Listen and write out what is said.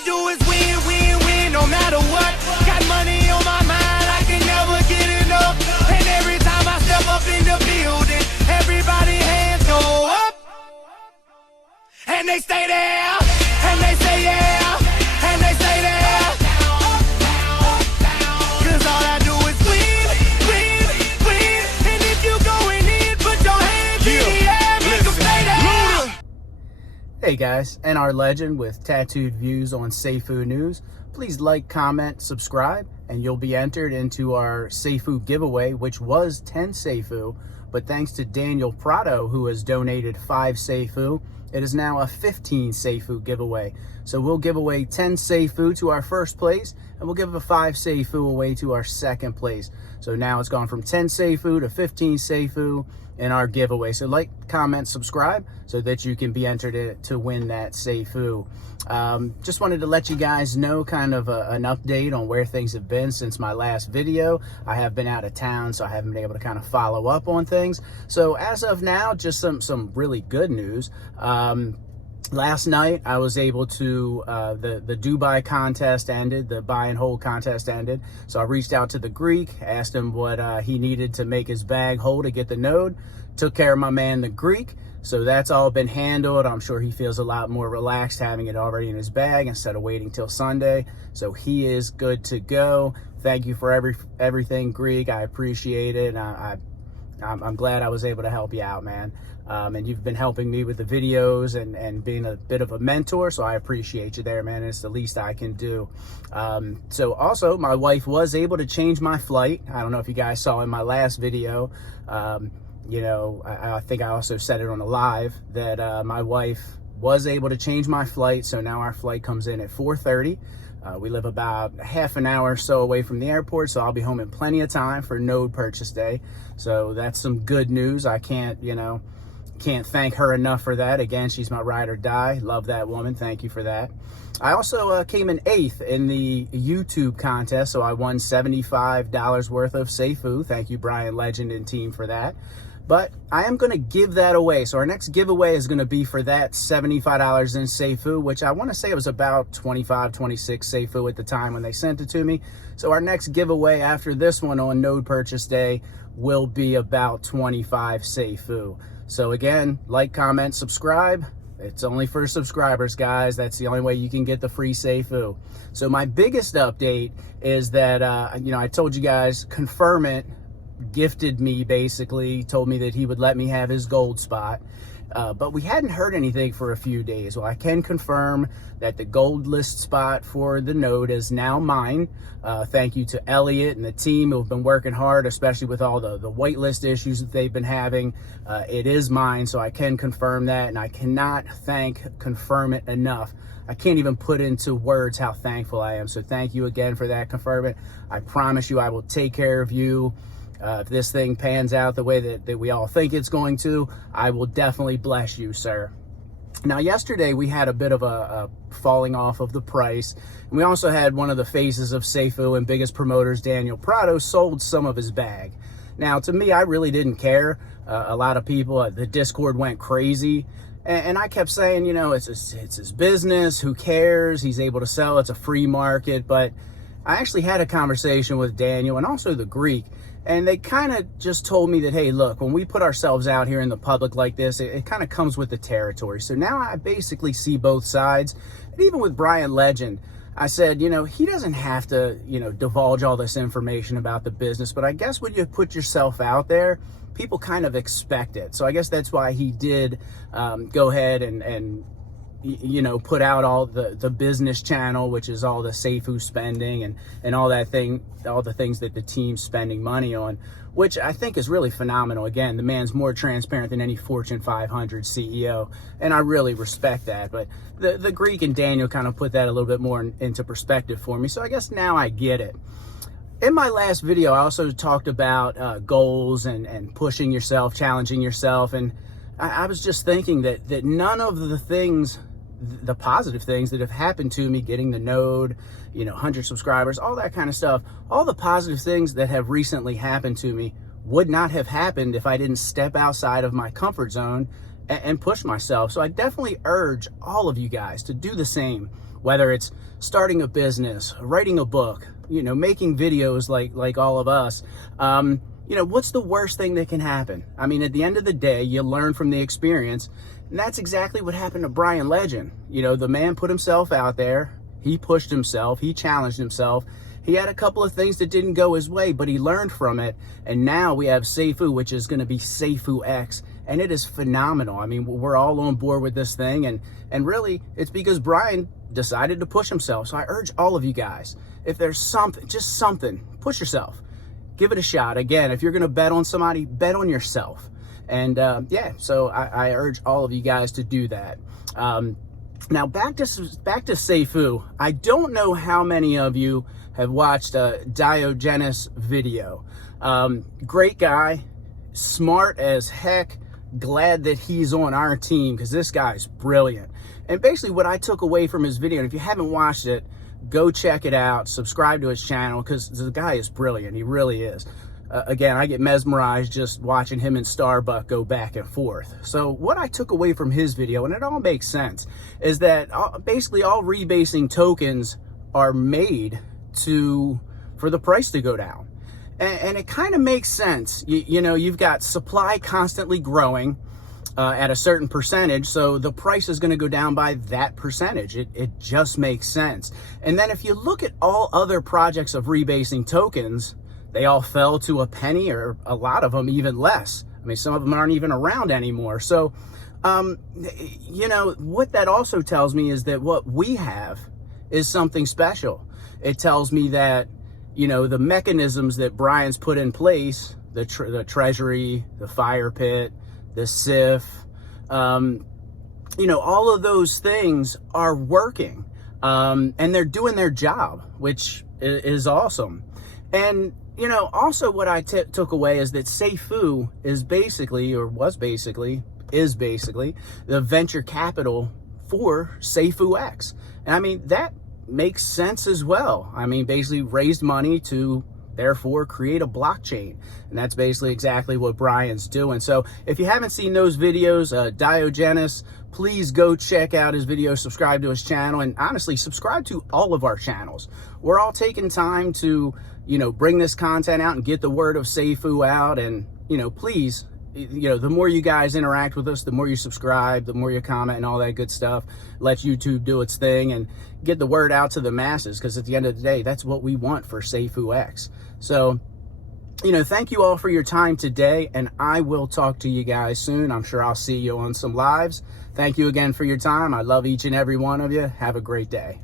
I do is win, win, win, no matter what. Got money on my mind, I can never get enough. And every time I step up in the building, everybody hands go up. And they stay there, and they say yeah, and they stay there. Cause all I do is win, win, win. And if you going in, put your hands in the air, make them stay there. Hey guys, NR Legend with tattooed views on SAFUU News. Please like, comment, subscribe, and you'll be entered into our SAFUU giveaway, which was 10 SAFUU. But thanks to Daniel Prado, who has donated 5 SAFUU, it is now a 15 SAFUU giveaway. So we'll give away 10 SAFUU to our first place, and we'll give a 5 SAFUU away to our second place. So now it's gone from 10 SAFUU to 15 SAFUU in our giveaway. So like, comment, subscribe so that you can be entered to win that SAFUU. Just wanted to let you guys know kind of an update on where things have been since my last video. I have been out of town, so I haven't been able to kind of follow up on things. So as of now, just some really good news. Last night, I was able to, the Dubai contest ended, the buy and hold contest ended. So I reached out to the Greek, asked him what he needed to make his bag whole to get the node. Took care of my man, the Greek. So that's all been handled. I'm sure he feels a lot more relaxed having it already in his bag instead of waiting till Sunday. So he is good to go. Thank you for everything, Greek. I appreciate it. I'm glad I was able to help you out, man. And you've been helping me with the videos and being a bit of a mentor, so I appreciate you there, man. It's the least I can do. So also, my wife was able to change my flight. I don't know if you guys saw in my last video, you know, I think I also said it on a live that my wife was able to change my flight, so now our flight comes in at 4:30. We live about half an hour or so away from the airport, so I'll be home in plenty of time for node purchase day. So that's some good news. I can't thank her enough for that. Again, she's my ride or die. Love that woman. Thank you for that. I also came in 8th in the YouTube contest, so I won $75 worth of SAFUU. Thank you, Brian Legend and team, for that. But I am going to give that away. So our next giveaway is going to be for that $75 in SAFUU, which I want to say it was about 25, 26 SAFUU at the time when they sent it to me. So our next giveaway after this one on node purchase day will be about 25 SAFUU. So again, like, comment, subscribe. It's only for subscribers, guys. That's the only way you can get the free SAFUU. So my biggest update is that, you know, I told you guys, Conferment gifted me, basically told me that he would let me have his gold spot, but we hadn't heard anything for a few days. Well, I can confirm that the gold list spot for the node is now mine. Thank you to Elliot and the team who have been working hard, especially with all the whitelist issues that they've been having. It is mine, so I can confirm that, and I cannot thank Conferment enough. I can't even put into words how thankful I am. So thank you again for that, Conferment. I promise you I will take care of you. If this thing pans out the way that we all think it's going to, I will definitely bless you, sir. Now, yesterday we had a bit of a falling off of the price. And we also had one of the faces of SAFUU and biggest promoters, Daniel Prado, sold some of his bag. Now, to me, I really didn't care. A lot of people, the Discord went crazy. And I kept saying, you know, it's his business. Who cares? He's able to sell. It's a free market. But I actually had a conversation with Daniel and also the Greek. And they kind of just told me that, hey, look, when we put ourselves out here in the public like this, it kind of comes with the territory. So now I basically see both sides. And even with Brian Legend, I said, you know, he doesn't have to, you know, divulge all this information about the business. But I guess when you put yourself out there, people kind of expect it. So I guess that's why he did go ahead and you know, put out all the business channel, which is all the SAFUU spending and all that thing, all the things that the team's spending money on, which I think is really phenomenal. Again, the man's more transparent than any Fortune 500 CEO, and I really respect that. But the Greek and Daniel kind of put that a little bit more into perspective for me. So I guess now I get it. In my last video, I also talked about goals and pushing yourself, challenging yourself. And I was just thinking that none of the things, the positive things that have happened to me, getting the node, you know, 100 subscribers, all that kind of stuff, all the positive things that have recently happened to me would not have happened if I didn't step outside of my comfort zone and push myself. So I definitely urge all of you guys to do the same. whether it's starting a business, writing a book, making videos like all of us. What's the worst thing that can happen? I mean, at the end of the day, you learn from the experience. And that's exactly what happened to Brian Legend. The man put himself out there. He pushed himself. He challenged himself. He had a couple of things that didn't go his way, but he learned from it. And now we have SAFUU, which is going to be SAFUU X. And it is phenomenal. I mean, we're all on board with this thing. And really, it's because Brian decided to push himself. So I urge all of you guys, if there's something, just something, push yourself. Give it a shot. Again, if you're going to bet on somebody, bet on yourself. And so I urge all of you guys to do that. Now back to SAFUU. I don't know how many of you have watched a Diogenes video. Great guy, smart as heck. Glad that he's on our team because this guy's brilliant. And basically what I took away from his video, and if you haven't watched it, go check it out, subscribe to his channel because the guy is brilliant. He really is. Again, I get mesmerized just watching him and Starbuck go back and forth. So what I took away from his video, and it all makes sense, is that basically all rebasing tokens are made for the price to go down. And it kind of makes sense. You've got supply constantly growing at a certain percentage, so the price is going to go down by that percentage. It just makes sense. And then if you look at all other projects of rebasing tokens, they all fell to a penny, or a lot of them even less. I mean, some of them aren't even around anymore. So, what that also tells me is that what we have is something special. It tells me that, the mechanisms that Brian's put in place, the treasury, the fire pit, the SIF, all of those things are working. And they're doing their job, which is awesome. And, also what I took away is that SAFUU is basically the venture capital for SAFUU X. And I mean, that makes sense as well. I mean, basically raised money to therefore create a blockchain. And that's basically exactly what Brian's doing. So if you haven't seen those videos, Diogenes, please go check out his video, subscribe to his channel, and honestly, subscribe to all of our channels. We're all taking time to, bring this content out and get the word of SAFUU out. And, please, the more you guys interact with us, the more you subscribe, the more you comment and all that good stuff. Let YouTube do its thing and get the word out to the masses, because at the end of the day, that's what we want for SAFUU X. So, thank you all for your time today, and I will talk to you guys soon. I'm sure I'll see you on some lives. Thank you again for your time. I love each and every one of you. Have a great day.